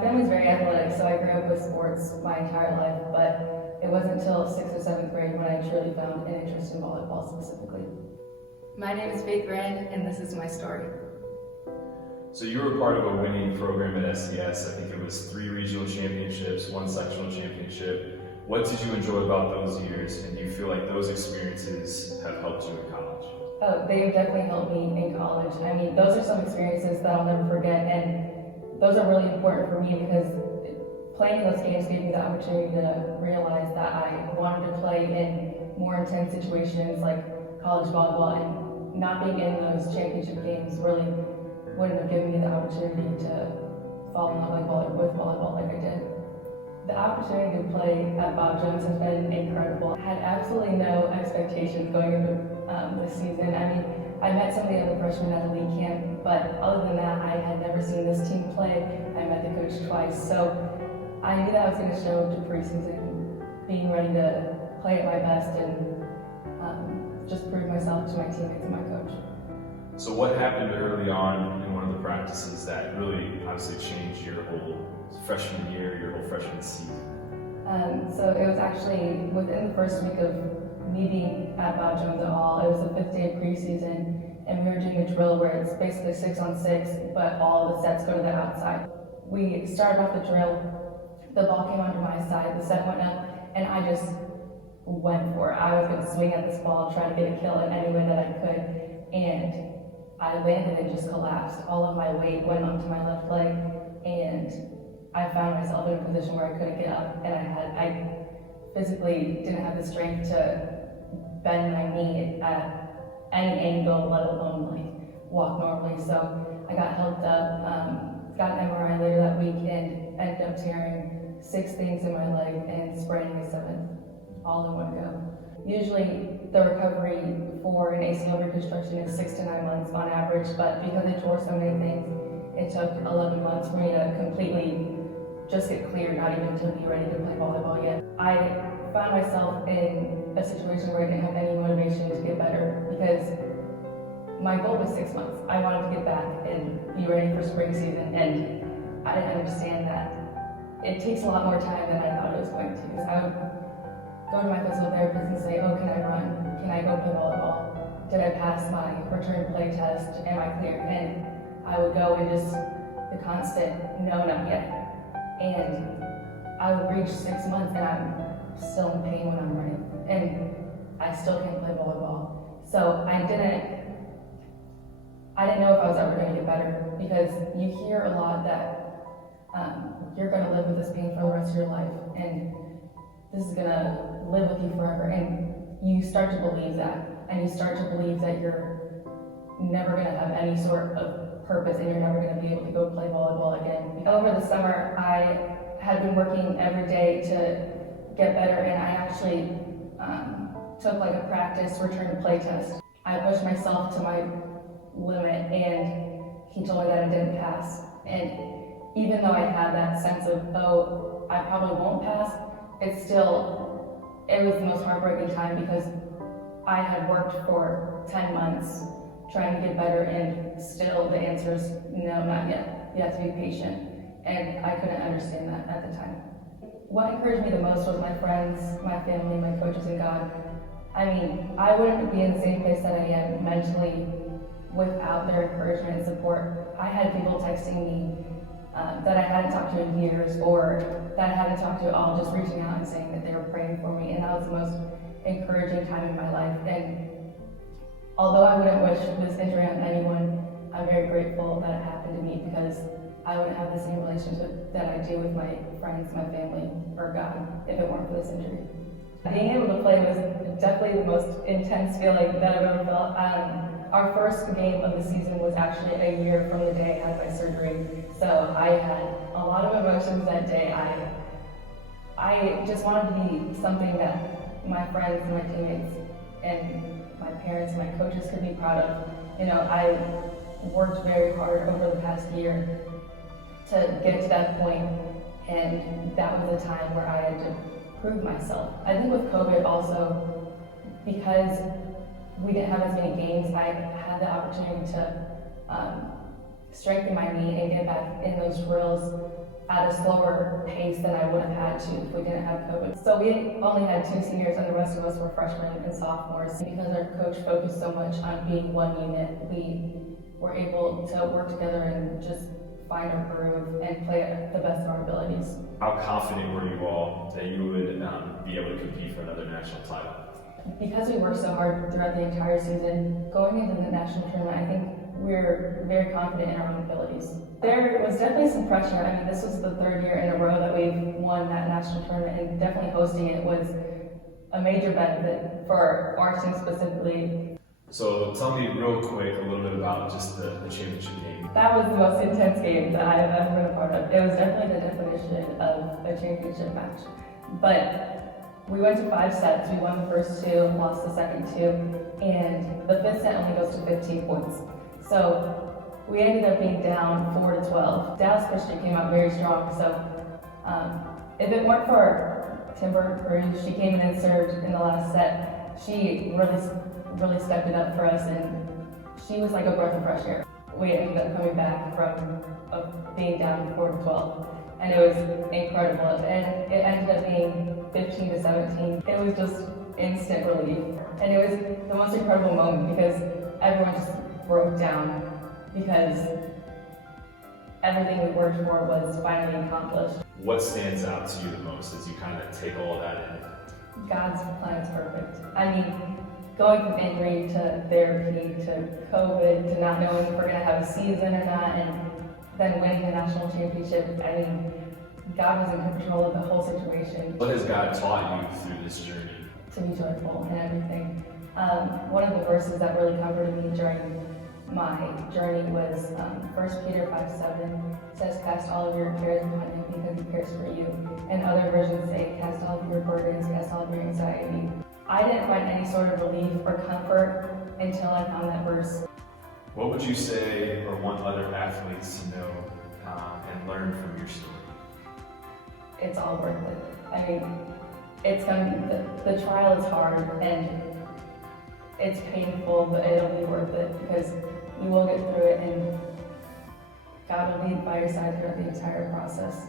family's very athletic, so I grew up with sports my entire life, but it wasn't until 6th or 7th grade when I truly found an interest in volleyball specifically. My name is Faith Grand, and this is my story. So you were part of a winning program at SCS. I think it was 3 regional championships, 1 sectional championship. What did you enjoy about those years, and do you feel like those experiences have helped you in college? Oh, they definitely helped me in college. I mean, those are some experiences that I'll never forget, and those are really important for me because playing those games gave me the opportunity to realize that I wanted to play in more intense situations like college volleyball, and not being in those championship games really wouldn't have given me the opportunity to fall in love with volleyball like I did. The opportunity to play at Bob Jones has been incredible. I had absolutely no expectations going into this season. I mean, I met some of the other freshmen at the league camp, but other than that, I had never seen this team play. I met the coach twice, so I knew that I was going to show to preseason, being ready to play at my best and just prove myself to my teammates and my coach. So what happened early on in one of the practices that really obviously changed your whole freshman year, your whole freshman season? So it was actually within the first week of me being at Bob Jones at all. It was the 5th day of preseason, and we were doing a drill where it's basically 6-on-6, but all the sets go to the outside. We started off the drill, the ball came onto my side, the set went up, and I just went for it. I was going to swing at this ball, try to get a kill in any way that I could, and I landed and just collapsed. All of my weight went onto my left leg, and I found myself in a position where I couldn't get up, and I physically didn't have the strength to bend my knee at any angle, let alone like walk normally. So I got helped up, got an MRI later that week, and ended up tearing 6 things in my leg and spraining a 7th, all in one go. Usually the recovery for an ACL reconstruction is 6 to 9 months on average, but because I tore so many things, it took 11 months for me to completely just get cleared, not even to be ready to play volleyball yet. I found myself in a situation where I didn't have any motivation to get better because my goal was 6 months. I wanted to get back and be ready for spring season, and I didn't understand that it takes a lot more time than I thought it was going to. So I would go to my physical therapist and say, oh, can I run? Can I go play volleyball? Did I pass my return play test? Am I clear? And I would go and just the constant, no, not yet. And I would reach 6 months and I'm still in pain when I'm running. And I still can't play volleyball. So I didn't know if I was ever going to get better because you hear a lot that you're going to live with this pain for the rest of your life and this is going to live with you forever. And you start to believe that. And you start to believe that you're never going to have any sort of purpose and you're never going to be able to go play volleyball again. Over the summer, I had been working every day to get better, and I actually took like a practice return to play test. I pushed myself to my limit, and he told me that I didn't pass. And even though I had that sense of, oh, I probably won't pass, it was the most heartbreaking time because I had worked for 10 months trying to get better, and still the answer is no, not yet. You have to be patient. And I couldn't understand that at the time. What encouraged me the most was my friends, my family, my coaches, and God. I mean, I wouldn't be in the same place that I am mentally without their encouragement and support. I had people texting me that I hadn't talked to in years, or that I hadn't talked to at all, just reaching out and saying that they were praying for me, and that was the most encouraging time in my life. And although I wouldn't wish this injury on anyone, I'm very grateful that it happened to me because I wouldn't have the same relationship that I do with my friends, my family, or God if it weren't for this injury. Being able to play was definitely the most intense feeling that I've ever felt. Our first game of the season was actually a year from the day I had my surgery, so I had a lot of emotions that day. I just wanted to be something that my friends and my teammates and my parents and my coaches could be proud of. You know, I worked very hard over the past year to get to that point, and that was a time where I had to prove myself. I think with COVID also, because we didn't have as many games, I had the opportunity to strengthen my knee and get back in those drills. at a slower pace than I would have had to if we didn't have COVID. So we only had 2 seniors and the rest of us were freshmen and sophomores. Because our coach focused so much on being one unit, we were able to work together and just find our groove and play at the best of our abilities. How confident were you all that you would be able to compete for another national title? Because we worked so hard throughout the entire season, going into the national tournament, I think we're very confident in our own abilities. There was definitely some pressure. I mean, this was the 3rd year in a row that we've won that national tournament, and definitely hosting it was a major benefit for our team specifically. So tell me real quick a little bit about just the championship game. That was the most intense game that I have ever been a part of. It was definitely the definition of a championship match. But we went to 5 sets. We won the first 2, lost the second 2, and the 5th set only goes to 15 points. So we ended up being down 4-12. Dallas Christian came out very strong. So if it weren't for Timber Cruz, she came in and served in the last set. She really stepped it up for us, and she was like a breath of fresh air. We ended up coming back from being down 4-12, and it was incredible. And it ended up being 15-17. It was just instant relief, and it was the most incredible moment because everyone just broke down because everything we worked for was finally accomplished. What stands out to you the most as you kind of take all of that in? God's plan is perfect. I mean, going from injury to therapy to COVID to not knowing if we're going to have a season or not, and then winning the national championship, I mean, God was in control of the whole situation. What has God taught you through this journey? To be joyful in everything. One of the verses that really comforted me during my journey was 1 Peter 5:7. It says, "Cast all of your cares upon him because he cares for you." And other versions say, "Cast all of your burdens, cast all of your anxiety." I didn't find any sort of relief or comfort until I found that verse. What would you say or want other athletes to know and learn from your story? It's all worth it. I mean, it's gonna the trial is hard and it's painful, but it'll be worth it because you will get through it and God will be by your side throughout the entire process.